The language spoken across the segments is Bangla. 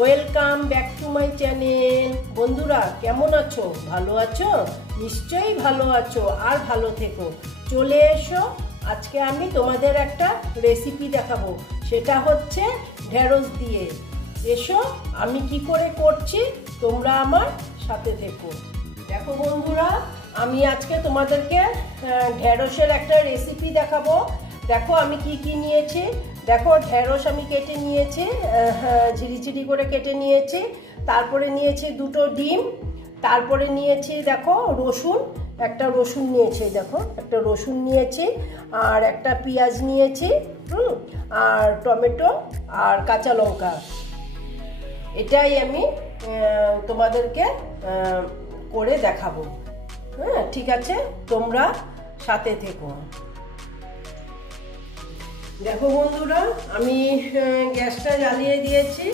Welcome back to my channel. বন্ধুরা কেমন আছো? ভালো আছো? নিশ্চয়ই ভালো আছো, আর ভালো থেকো। চলে এসো, আজকে আমি তোমাদের একটা রেসিপি দেখাবো, সেটা হচ্ছে ঢেঁড়স দিয়ে। এসো আমি কি করে করছি, তোমরা আমার সাথে থেকো। দেখো বন্ধুরা, আমি আজকে তোমাদেরকে ঢেঁড়সের একটা রেসিপি দেখাবো। দেখো আমি কি কি নিয়েছি। দেখো ঢেঁড়স আমি কেটে নিয়েছি, ঝিরিঝিরি করে কেটে নিয়েছি। তারপরে নিয়েছি দুটো ডিম। তারপরে নিয়েছি দেখো রসুন, একটা রসুন নিয়েছি, দেখো একটা রসুন নিয়েছি। আর একটা পেঁয়াজ নিয়েছি, আর টমেটো আর কাঁচা লঙ্কা। এটাই আমি তোমাদেরকে করে দেখাবো। হ্যাঁ ঠিক আছে, তোমরা সাথে থেকো। দেখো বন্ধুরা, আমি গ্যাসটা জ্বালিয়ে দিয়েছি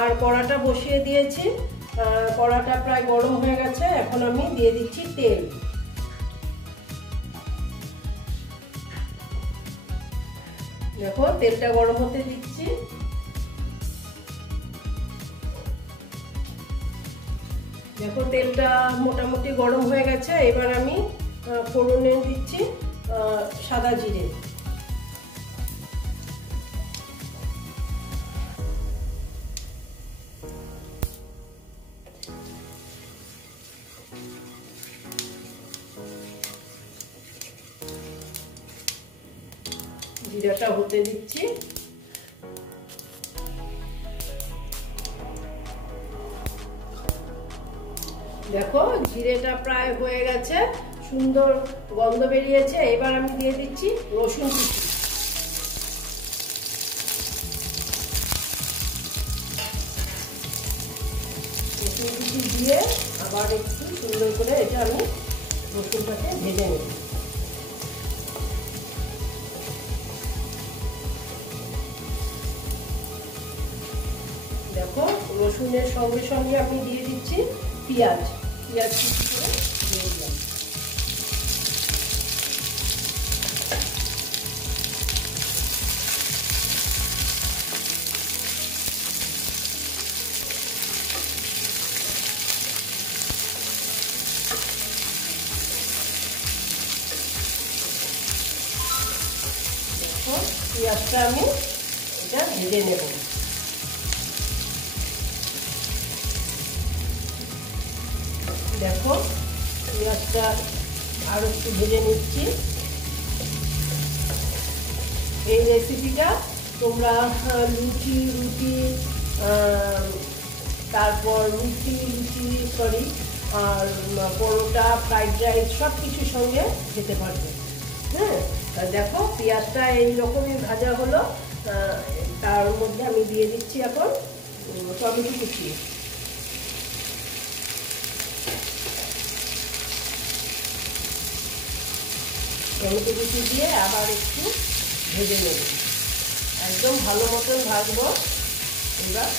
আর কড়াটা বসিয়ে দিয়েছি। কড়াটা প্রায় গরম হয়ে গেছে। এখন আমি দিয়ে দিচ্ছি তেল। দেখো তেলটা গরম হতে দিচ্ছি। দেখো তেলটা মোটামুটি গরম হয়ে গেছে। এবার আমি ফোড়নে দিচ্ছি সাদা জিরে। জিরাটা হতে দিচ্ছি। দেখো জিরেটা প্রায় হয়ে গেছে, সুন্দর গন্ধ বেরিয়েছে। এবার আমি দিয়ে দিচ্ছি রসুন কুচি। রসুন কুচি দিয়ে আবার একটু সুন্দর করে এটা আমি রসুনটাকে ভেজে নেব। দেখো রসুনের সঙ্গে সঙ্গে আমি দিয়ে দিচ্ছি পেঁয়াজ কুচি করে দিয়ে দিলাম। দেখো পেঁয়াজটা আমি এটা ভেজে নেব। দেখো পেঁয়াজটা আর একটু ভেজে নিচ্ছি। এই রেসিপিটা তোমরা লুচি তারপর আর পরোটা, ফ্রাইড রাইস সব কিছুর সঙ্গে খেতে পারবে। হ্যাঁ দেখো পেঁয়াজটা এইরকমই ভাজা হলো। তার মধ্যে আমি দিয়ে দিচ্ছি এখন টমেটো কুচি। টমেটো কুচি দিয়ে আবার একটু ভেজে নেব, একদম ভালো মতন ভাজবো। এবার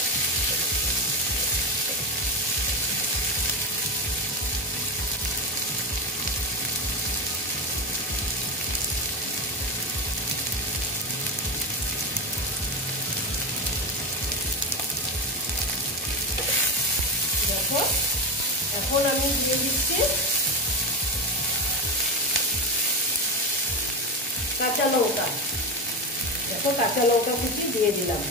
দেখো এখন আমি দিয়ে দিচ্ছি কাঁচা লঙ্কা। দেখো কাঁচা লঙ্কা কুচি দিয়ে দিলাম।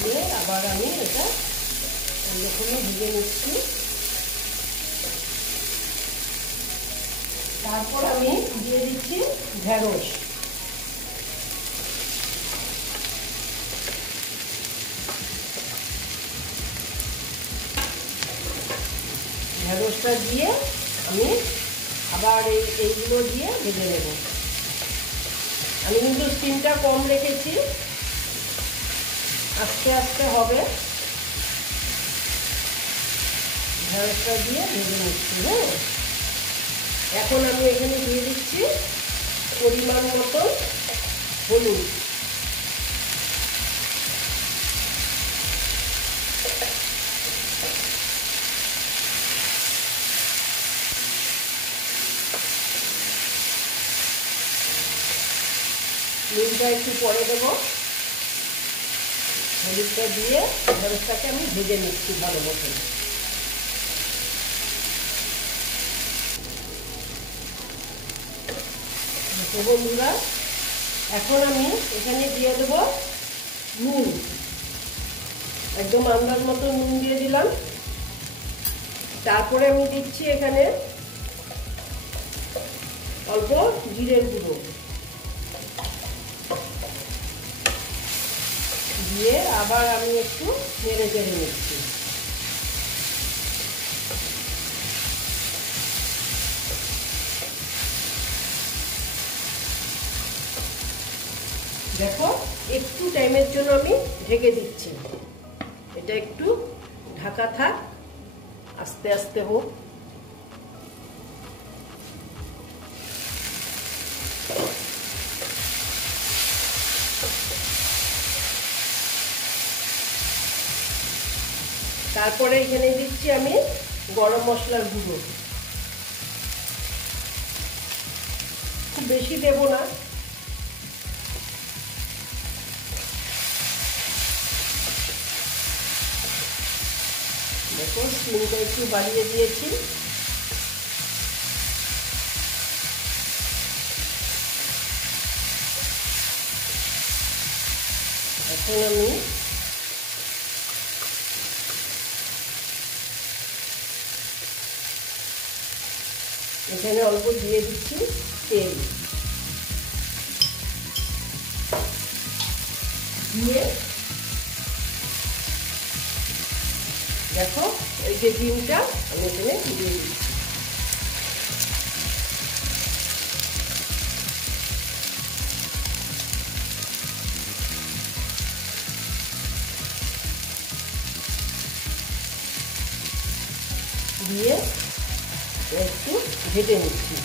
দিয়ে আবার আমি এটা এরকমই ভেজে নিচ্ছি। তারপর আমি দিয়ে দিচ্ছি ঢেঁড়স। ঢেঁড়সটা দিয়ে আমি আবার এইগুলো দিয়ে ভেজে নেব। আমি কিন্তু স্টিমটা কম রেখেছি, আস্তে আস্তে হবে। ঢেঁড়সটা দিয়ে ভেজে নিচ্ছি। হ্যাঁ এখন আমি এখানে দিয়ে দিচ্ছি পরিমাণ মতো হলুদ। নুনটা একটু পরে দেবো। হলুদটা দিয়ে ঢেঁড়সটাকে আমি ভেজে নিচ্ছি ভালো মতন। বন্ধুরা, এখন আমি এখানে দিয়ে দেবো নুন, একদম আন্দাজ মতো নুন দিয়ে দিলাম। তারপরে আমি দিচ্ছি এখানে অল্প জিরের গুঁড়ো দিয়ে আবার আমি একটু নেড়ে চেড়ে নিচ্ছি। দেখো, একটু টাইমের জন্য আমি ঢেকে দিচ্ছি। এটা একটু ঢাকা থাক, আস্তে আস্তে হোক। তারপরে এখানে দিচ্ছি আমি গরম মশলার গুঁড়ো, খুব বেশি দেব না। দেখো, স্টিমটা একটু বাড়িয়ে দিয়েছি। এখন আমি এখানে অল্প দিয়ে দিচ্ছি তেল, দিয়ে দেখো এই যে ডিমটা আমি এখানে দিয়ে দিচ্ছি। দিয়ে একটু ভেজে নিচ্ছি।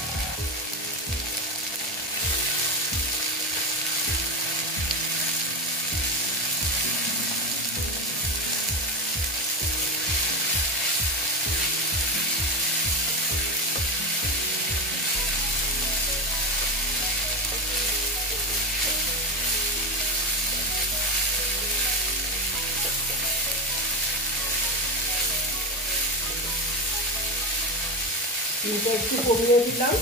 ডিমটা একটু কমিয়ে দিলাম।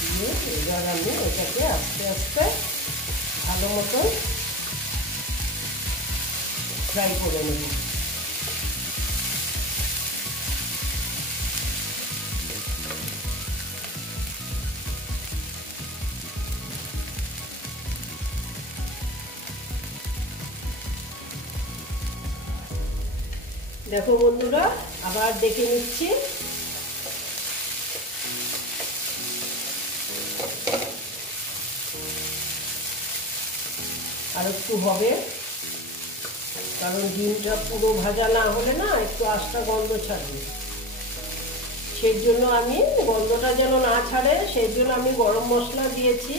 দিয়ে এবার আমি এটাকে আস্তে আস্তে ভালো মতো ফ্রাই করে নেব। দেখো বন্ধুরা, আবার দেখে নিচ্ছি। আর একটু হবে, কারণ ডিমটা পুরো ভাজা না হলে না একটু আস্তা গন্ধ ছাড়বে। সেই জন্য আমি গন্ধটা যেন না ছাড়ে সেই জন্য আমি গরম মশলা দিয়েছি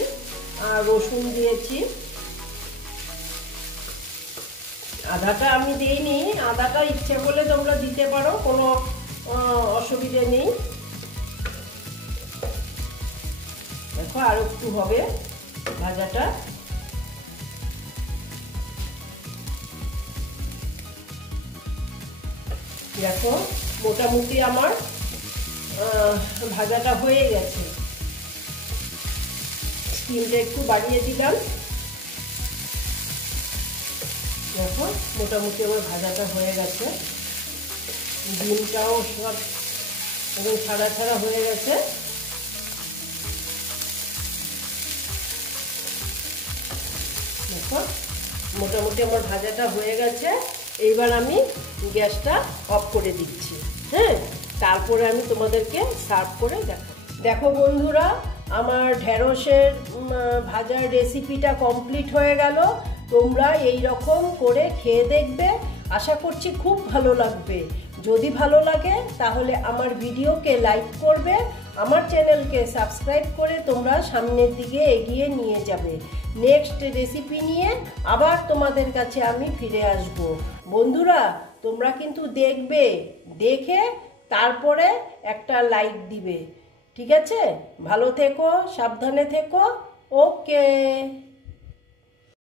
আর রসুন দিয়েছি। আদাটা আমি দিইনি, আদাটা ইচ্ছে করলে তোমরা দিতে পারো, কোনো অসুবিধে নেই। দেখো আর একটু হবে ভাজাটা। দেখো মোটামুটি আমার ভাজাটা হয়ে গেছে। স্টিমটা একটু বাড়িয়ে দিলাম। দেখো মোটামুটি আমার ভাজাটা হয়ে গেছে, ডিমটাও সব এবং ছাড়া ছাড়া হয়ে গেছে। দেখো মোটামুটি আমার ভাজাটা হয়ে গেছে। এইবার আমি গ্যাসটা অফ করে দিচ্ছি। হ্যাঁ, তারপরে আমি তোমাদেরকে সার্ভ করে দেখাচ্ছি। দেখো বন্ধুরা, আমার ঢেঁড়সের ভাজার রেসিপিটা কমপ্লিট হয়ে গেল। তোমরা এই রকম করে খেয়ে দেখবে, আশা করছি খুব ভালো লাগবে। যদি ভালো লাগে তাহলে আমার ভিডিওকে লাইক করবে, আমার চ্যানেলকে সাবস্ক্রাইব করে তোমরা সামনের দিকে এগিয়ে নিয়ে যাবে। নেক্সট রেসিপি নিয়ে আবার তোমাদের কাছে আমি ফিরে আসব। বন্ধুরা, তোমরা কিন্তু দেখবে, দেখে তারপরে একটা লাইক দিবে। ঠিক আছে? ভালো থেকো, সাবধানে থেকো। ওকে।